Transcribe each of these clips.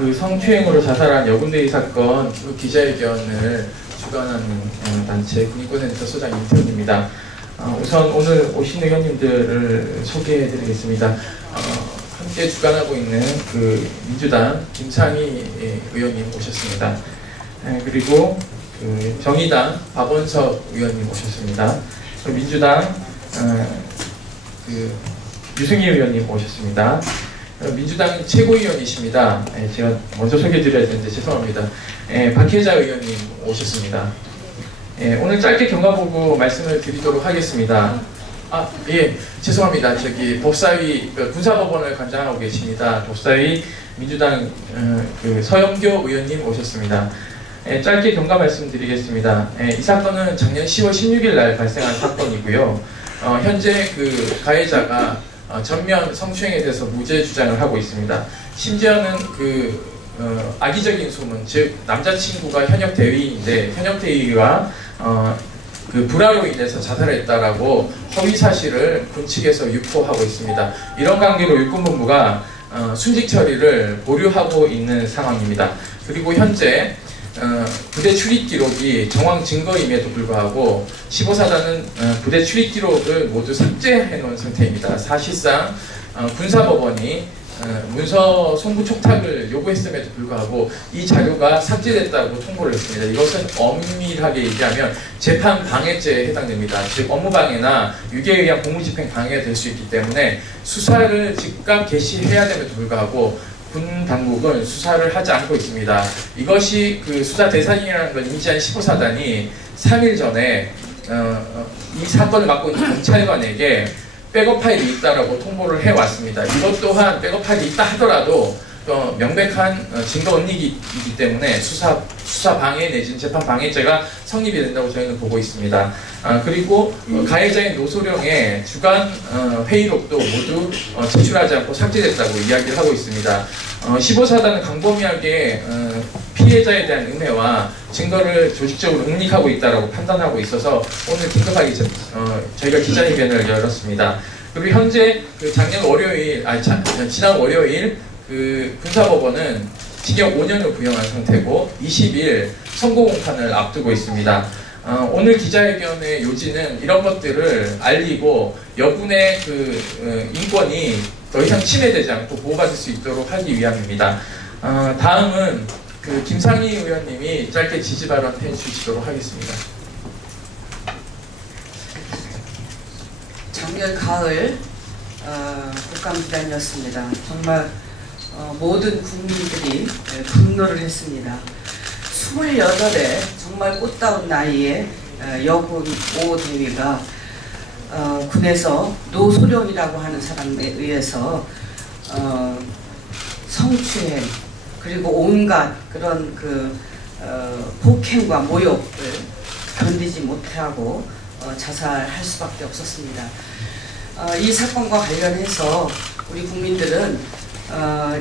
그 성추행으로 자살한 여군대위 사건 그 기자회견을 주관하는 단체 군인권센터 소장 임태훈입니다. 우선 오늘 오신 의원님들을 소개해드리겠습니다. 함께 주관하고 있는 그 민주당 김상희 의원님 오셨습니다. 그리고 그 정의당 박원석 의원님 오셨습니다. 민주당 그 유승희 의원님 오셨습니다. 민주당 최고위원이십니다. 제가 먼저 소개해드려야 되는데 죄송합니다. 박혜자 의원님 오셨습니다. 오늘 짧게 경과 보고 말씀을 드리도록 하겠습니다. 예, 죄송합니다. 저기 법사위 군사법원을 관장하고 계십니다. 법사위 민주당 그 서영교 의원님 오셨습니다. 짧게 경과 말씀드리겠습니다. 이 사건은 작년 10월 16일 날 발생한 사건이고요. 현재 그 가해자가 전면 성추행에 대해서 무죄 주장을 하고 있습니다. 심지어는 그 악의적인 소문, 즉 남자친구가 현역 대위인데 현역 대위가 그 불화로 인해서 자살했다라고 허위 사실을 군 측에서 유포하고 있습니다. 이런 관계로 육군본부가 순직 처리를 보류하고 있는 상황입니다. 그리고 현재 부대 출입 기록이 정황 증거임에도 불구하고 15사단은 부대 출입 기록을 모두 삭제해 놓은 상태입니다. 사실상 군사법원이 문서 송부 촉탁을 요구했음에도 불구하고 이 자료가 삭제됐다고 통보를 했습니다. 이것은 엄밀하게 얘기하면 재판 방해죄에 해당됩니다. 즉 업무방해나 유기에 의한 공무집행 방해가 될 수 있기 때문에 수사를 즉각 개시해야 됨에도 불구하고 군 당국은 수사를 하지 않고 있습니다. 이것이 그 수사 대상이라는 걸 인지한 15사단이 3일 전에 이 사건을 맡고 있는 경찰관에게 백업 파일이 있다라고 통보를 해왔습니다. 이것 또한 백업 파일이 있다 하더라도 명백한 증거 은닉이기 때문에 수사 방해 내지는 재판 방해죄가 성립이 된다고 저희는 보고 있습니다. 그리고 가해자인 노소령의 주간 회의록도 모두 제출하지 않고 삭제됐다고 이야기를 하고 있습니다. 15사단은 광범위하게 피해자에 대한 음해와 증거를 조직적으로 은닉하고 있다고 판단하고 있어서 오늘 긴급하게 저희가 기자회견을 열었습니다. 그리고 현재 그 지난 월요일 그 군사법원은 징역 5년을 구형한 상태고 20일 선고공판을 앞두고 있습니다. 오늘 기자회견의 요지는 이런 것들을 알리고 여군의 그 인권이 더 이상 침해되지 않고 보호받을 수 있도록 하기 위함입니다. 다음은 그 김상희 의원님이 짧게 지지 발언해 주시도록 하겠습니다. 작년 가을 국감기간이었습니다. 정말 모든 국민들이 분노를 했습니다. 28에 정말 꽃다운 나이에 여군 5대위가 군에서 노소령이라고 하는 사람에 의해서 성추행 그리고 온갖 그런 그 폭행과 모욕을 견디지 못하고 자살할 수밖에 없었습니다. 이 사건과 관련해서 우리 국민들은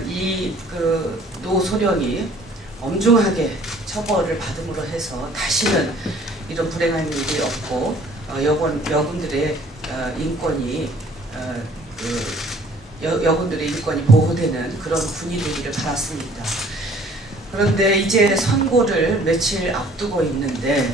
이 그 노소령이 엄중하게 처벌을 받음으로 해서 다시는 이런 불행한 일이 없고 여군들의 인권이 여군들의 인권이 보호되는 그런 군이 되기를 바랐습니다. 그런데 이제 선고를 며칠 앞두고 있는데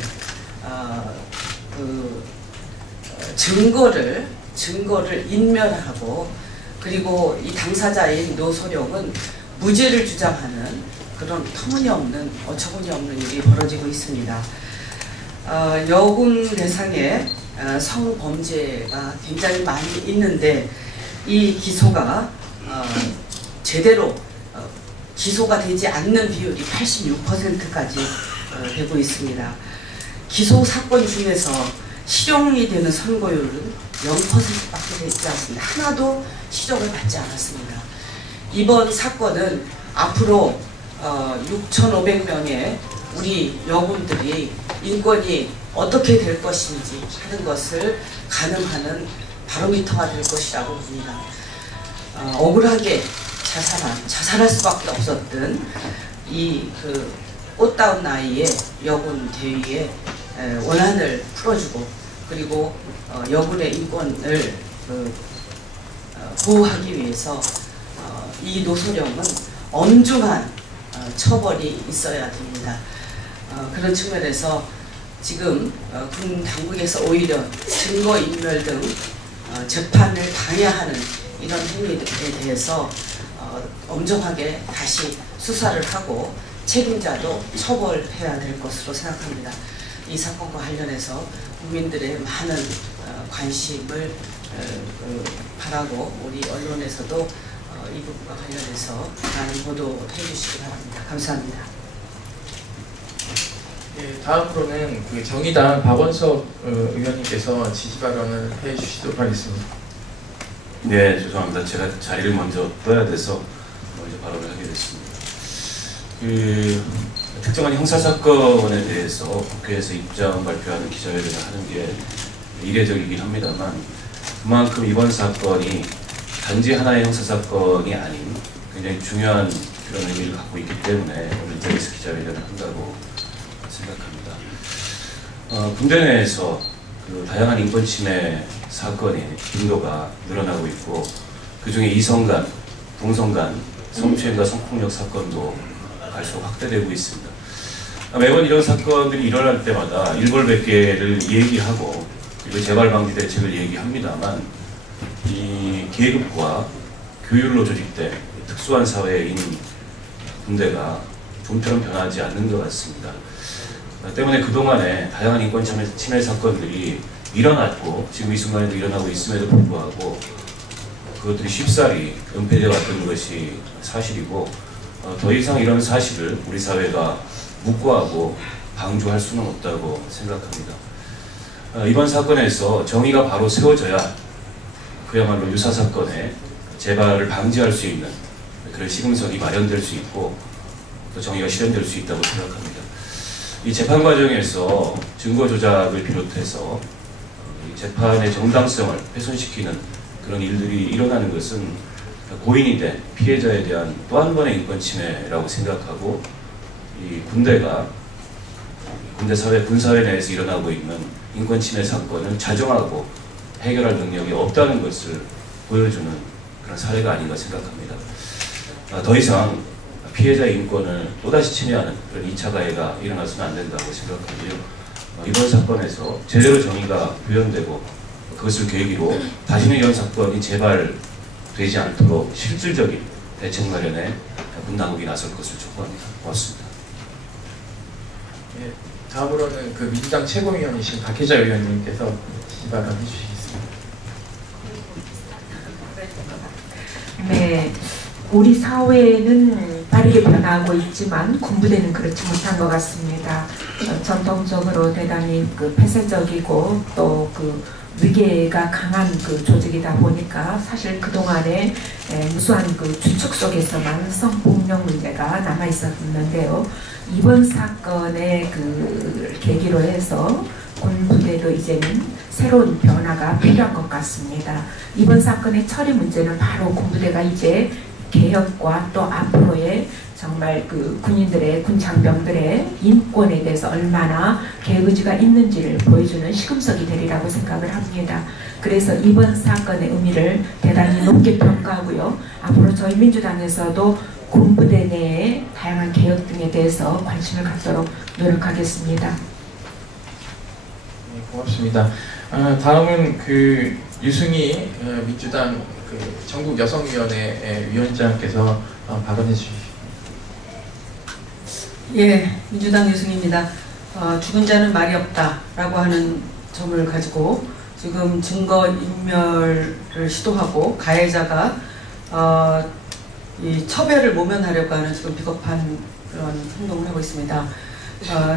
증거를 인멸하고 그리고 이 당사자인 노소령은 무죄를 주장하는 그런 터무니없는 어처구니없는 일이 벌어지고 있습니다. 여군 대상의 성범죄가 굉장히 많이 있는데 이 기소가 제대로 기소가 되지 않는 비율이 86%까지 되고 있습니다. 기소 사건 중에서 실형이 되는 선고율은 0%밖에 되지 않습니다. 하나도 실형을 받지 않았습니다. 이번 사건은 앞으로 6,500명의 우리 여군들이 인권이 어떻게 될 것인지 하는 것을 가늠하는 바로미터가 될 것이라고 봅니다. 억울하게 자살할 수밖에 없었던 이 그 꽃다운 나이에 여군 대위의 원한을 풀어주고 그리고 여군의 인권을 보호하기 위해서 이 노소령은 엄중한 처벌이 있어야 됩니다. 그런 측면에서 지금 군 당국에서 오히려 증거인멸 등 재판을 방해하는 이런 행위들에 대해서 엄정하게 다시 수사를 하고 책임자도 처벌해야 될 것으로 생각합니다. 이 사건과 관련해서 국민들의 많은 관심을 바라고 우리 언론에서도 이 부분과 관련해서 많은 보도해 주시기 바랍니다. 감사합니다. 예, 다음으로는 그 정의당 박원석 의원님께서 지지 발언을 해주시도록 하겠습니다. 네, 죄송합니다. 제가 자리를 먼저 떠야 돼서 먼저 발언을 하게 됐습니다. 특정한 형사사건에 대해서 국회에서 입장 발표하는 기자회견을 하는 게 이례적이긴 합니다만, 그만큼 이번 사건이 단지 하나의 형사사건이 아닌 굉장히 중요한 그런 의미를 갖고 있기 때문에 오늘 이 자리에서 기자회견을 한다고 생각합니다. 군대 내에서 다양한 인권 침해 사건의 빈도가 늘어나고 있고, 그 중에 이성 간, 동성 간 성추행과 성폭력 사건도 갈수록 확대되고 있습니다. 매번 이런 사건들이 일어날 때마다 일벌백계를 얘기하고 그리고 재발 방지 대책을 얘기합니다만, 이 계급과 교율로 조직된 특수한 사회인 군대가 좀처럼 변하지 않는 것 같습니다. 때문에 그동안에 다양한 인권 침해 사건들이 일어났고 지금 이 순간에도 일어나고 있음에도 불구하고 그것들이 쉽사리 은폐되어 왔던 것이 사실이고, 더 이상 이런 사실을 우리 사회가 묵과하고 방조할 수는 없다고 생각합니다. 이번 사건에서 정의가 바로 세워져야 그야말로 유사 사건의 재발을 방지할 수 있는 그런 시금석이 마련될 수 있고 또 정의가 실현될 수 있다고 생각합니다. 이 재판 과정에서 증거 조작을 비롯해서 이 재판의 정당성을 훼손시키는 그런 일들이 일어나는 것은 고인이 된 피해자에 대한 또 한 번의 인권 침해라고 생각하고, 이 군대가 군대 사회, 군사회 내에서 일어나고 있는 인권 침해 사건을 자정하고 해결할 능력이 없다는 것을 보여주는 그런 사례가 아닌가 생각합니다. 더 이상 피해자의 인권을 또다시 침해하는 그런 2차 가해가 일어나서는 안 된다고 생각하고요. 이번 사건에서 제대로 정의가 구현되고 그것을 계기로 다시는 이런 사건이 재발되지 않도록 실질적인 대책 마련에 군 당국이 나설 것을 촉구합니다. 고맙습니다. 예, 다음으로는 그 민주당 최고위원이신 박혜자 의원님께서 지지 발언해 주시겠습니다. 네, 우리 사회는 빠르게 변화하고 있지만 군부대는 그렇지 못한 것 같습니다. 전통적으로 대단히 폐쇄적이고 또 위계가 강한 조직이다 보니까 사실 그동안에 무수한 주축 속에서만 성폭력 문제가 남아 있었는데요. 이번 사건의 계기로 해서 군부대도 이제는 새로운 변화가 필요한 것 같습니다. 이번 사건의 처리 문제는 바로 군부대가 이제 개혁과 또 앞으로의 정말 군인들의, 군 장병들의 인권에 대해서 얼마나 계획의지가 있는지를 보여주는 시금석이 되리라고 생각을 합니다. 그래서 이번 사건의 의미를 대단히 높게 평가하고요. 앞으로 저희 민주당에서도 군부대 내의 다양한 개혁 등에 대해서 관심을 갖도록 노력하겠습니다. 네, 고맙습니다. 다음은 유승희 민주당 전국여성위원회 위원장께서 발언해 주십시오. 예, 민주당 유승희입니다. 죽은 자는 말이 없다라고 하는 점을 가지고 지금 증거인멸을 시도하고 가해자가 이 처벌을 모면하려고 하는 지금 비겁한 그런 행동을 하고 있습니다.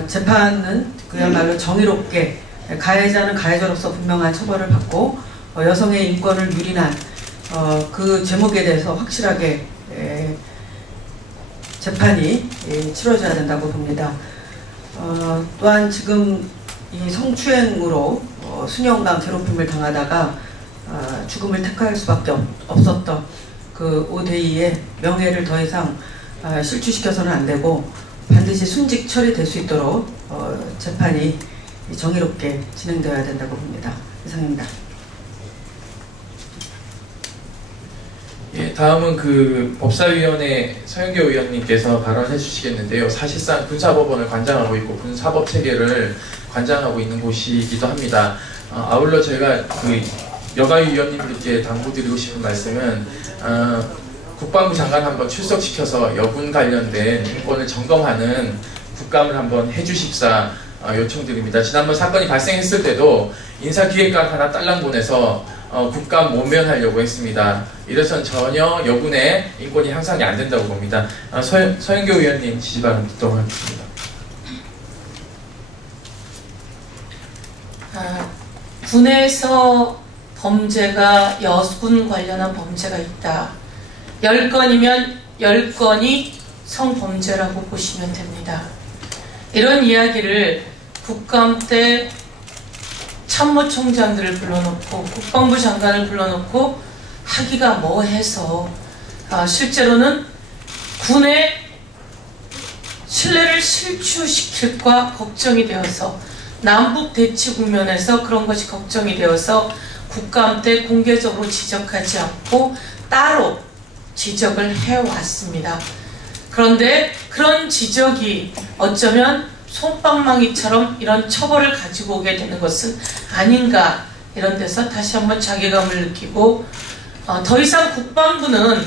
재판은 그야말로 정의롭게 가해자는 가해자로서 분명한 처벌을 받고 여성의 인권을 유린한 그 제목에 대해서 확실하게 재판이 치러져야 된다고 봅니다. 또한 지금 이 성추행으로 수년간 괴롭힘을 당하다가 죽음을 택할 수밖에 없었던 그 오대희의 명예를 더 이상 실추시켜서는 안 되고 반드시 순직 처리될 수 있도록 재판이 정의롭게 진행되어야 된다고 봅니다. 이상입니다. 예, 다음은 그 법사위원회 서영교 의원님께서 발언해 주시겠는데요. 사실상 군사법원을 관장하고 있고 군사법체계를 관장하고 있는 곳이기도 합니다. 아울러 제가 그 여가위 위원님들께 당부드리고 싶은 말씀은 국방부 장관 한번 출석시켜서 여군 관련된 인권을 점검하는 국감을 한번 해주십사 요청드립니다. 지난번 사건이 발생했을 때도 인사기획관 하나 딸랑 보내서 국감 모면하려고 했습니다. 이래선 전혀 여군의 인권이 향상이 안 된다고 봅니다. 서영교 의원님 지지 발언 듣도록 하겠습니다. 군에서 범죄가 여군 관련한 범죄가 있다. 10건이면 10건이 성범죄라고 보시면 됩니다. 이런 이야기를 국감 때 참모총장들을 불러놓고 국방부 장관을 불러놓고 하기가 뭐해서 실제로는 군의 신뢰를 실추시킬까 걱정이 되어서 남북 대치 국면에서 그런 것이 걱정이 되어서 국감 때 공개적으로 지적하지 않고 따로 지적을 해왔습니다. 그런데 그런 지적이 어쩌면 솜방망이처럼 이런 처벌을 가지고 오게 되는 것은 아닌가, 이런 데서 다시 한번 자괴감을 느끼고 더 이상 국방부는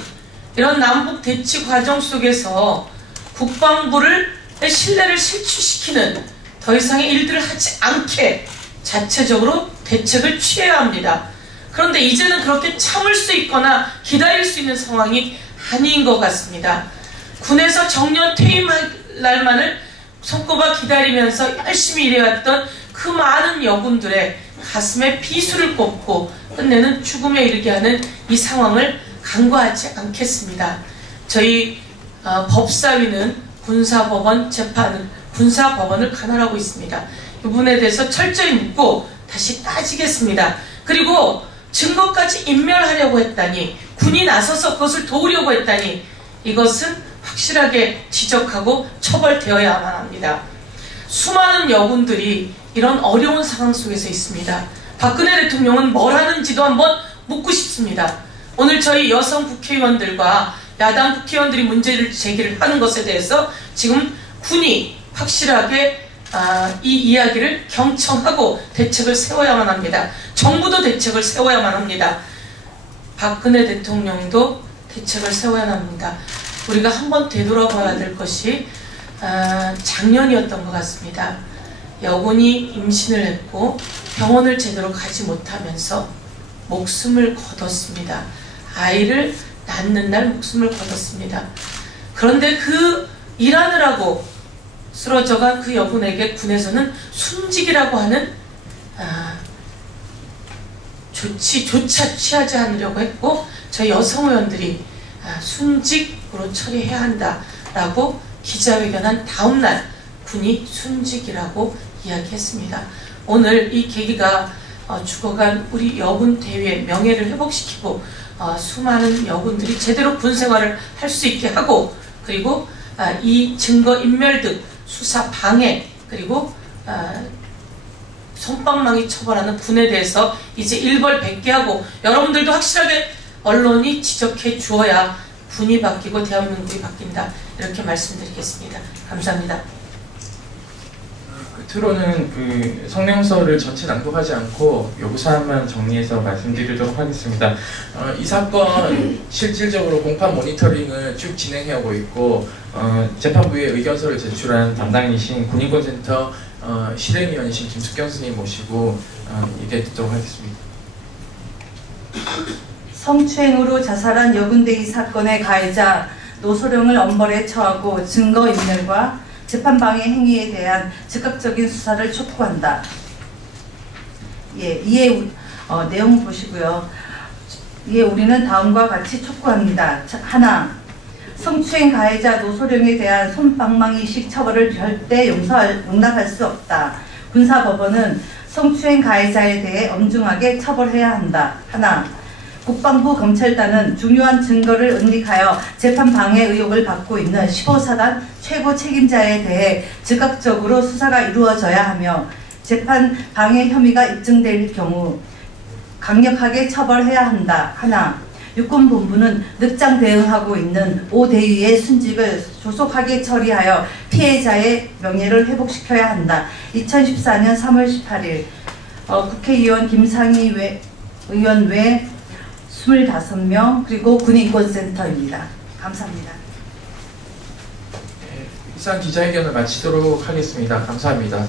이런 남북 대치 과정 속에서 국방부를 신뢰를 실추시키는 더 이상의 일들을 하지 않게 자체적으로 대책을 취해야 합니다. 그런데 이제는 그렇게 참을 수 있거나 기다릴 수 있는 상황이 아닌 것 같습니다. 군에서 정년 퇴임할 날만을 손꼽아 기다리면서 열심히 일해왔던 그 많은 여군들의 가슴에 비수를 꽂고 끝내는 죽음에 이르게 하는 이 상황을 간과하지 않겠습니다. 저희 법사위는 군사법원을 관할하고 있습니다. 이 부분에 대해서 철저히 묻고 다시 따지겠습니다. 그리고 증거까지 인멸하려고 했다니, 군이 나서서 그것을 도우려고 했다니, 이것은 확실하게 지적하고 처벌되어야만 합니다. 수많은 여군들이 이런 어려운 상황 속에서 있습니다. 박근혜 대통령은 뭘 하는지도 한번 묻고 싶습니다. 오늘 저희 여성 국회의원들과 야당 국회의원들이 문제를 제기를 하는 것에 대해서 지금 군이 확실하게 이 이야기를 경청하고 대책을 세워야만 합니다. 정부도 대책을 세워야만 합니다. 박근혜 대통령도 대책을 세워야만 합니다. 우리가 한번 되돌아봐야 될 것이 작년이었던 것 같습니다. 여군이 임신을 했고 병원을 제대로 가지 못하면서 목숨을 거뒀습니다. 아이를 낳는 날 목숨을 거뒀습니다. 그런데 그 일하느라고 쓰러져간 그 여군에게 군에서는 순직이라고 하는 조치조차 취하지 않으려고 했고, 저희 여성 의원들이 순직으로 처리해야 한다라고 기자회견한 다음날 군이 순직이라고 이야기했습니다. 오늘 이 계기가 죽어간 우리 여군 대위의 명예를 회복시키고 수많은 여군들이 제대로 군 생활을 할 수 있게 하고, 그리고 이 증거 인멸 등 수사 방해, 그리고 솜방망이 처벌하는 군에 대해서 이제 일벌백계 하고, 여러분들도 확실하게 언론이 지적해 주어야 군이 바뀌고 대한민국이 바뀐다, 이렇게 말씀드리겠습니다. 감사합니다. 끝으로는 그 성명서를 전체 낭독하지 않고 요구사항만 정리해서 말씀드리도록 하겠습니다. 이 사건 실질적으로 공판 모니터링을 쭉 진행해오고 있고, 재판부에 의견서를 제출한 담당이신 군인권센터 실행위원이신 김숙경 스님 모시고 얘기해 듣도록 하겠습니다. 성추행으로 자살한 여군대위 사건의 가해자 노소령을 엄벌에 처하고 증거인멸과 재판방해 행위에 대한 즉각적인 수사를 촉구한다. 이에 내용 보시고요. 이에 우리는 다음과 같이 촉구합니다. 하나, 성추행 가해자 노소령에 대한 솜방망이식 처벌을 절대 용납할 수 없다. 군사법원은 성추행 가해자에 대해 엄중하게 처벌해야 한다. 하나, 국방부 검찰단은 중요한 증거를 은닉하여 재판 방해 의혹을 받고 있는 15사단 최고 책임자에 대해 즉각적으로 수사가 이루어져야 하며, 재판 방해 혐의가 입증될 경우 강력하게 처벌해야 한다. 하나, 육군본부는 늑장 대응하고 있는 5대위의 순직을 조속하게 처리하여 피해자의 명예를 회복시켜야 한다. 2014년 3월 18일 국회의원 김상희 의원 외 25명 그리고 군인권센터입니다. 감사합니다. 네, 이상 기자회견을 마치도록 하겠습니다. 감사합니다.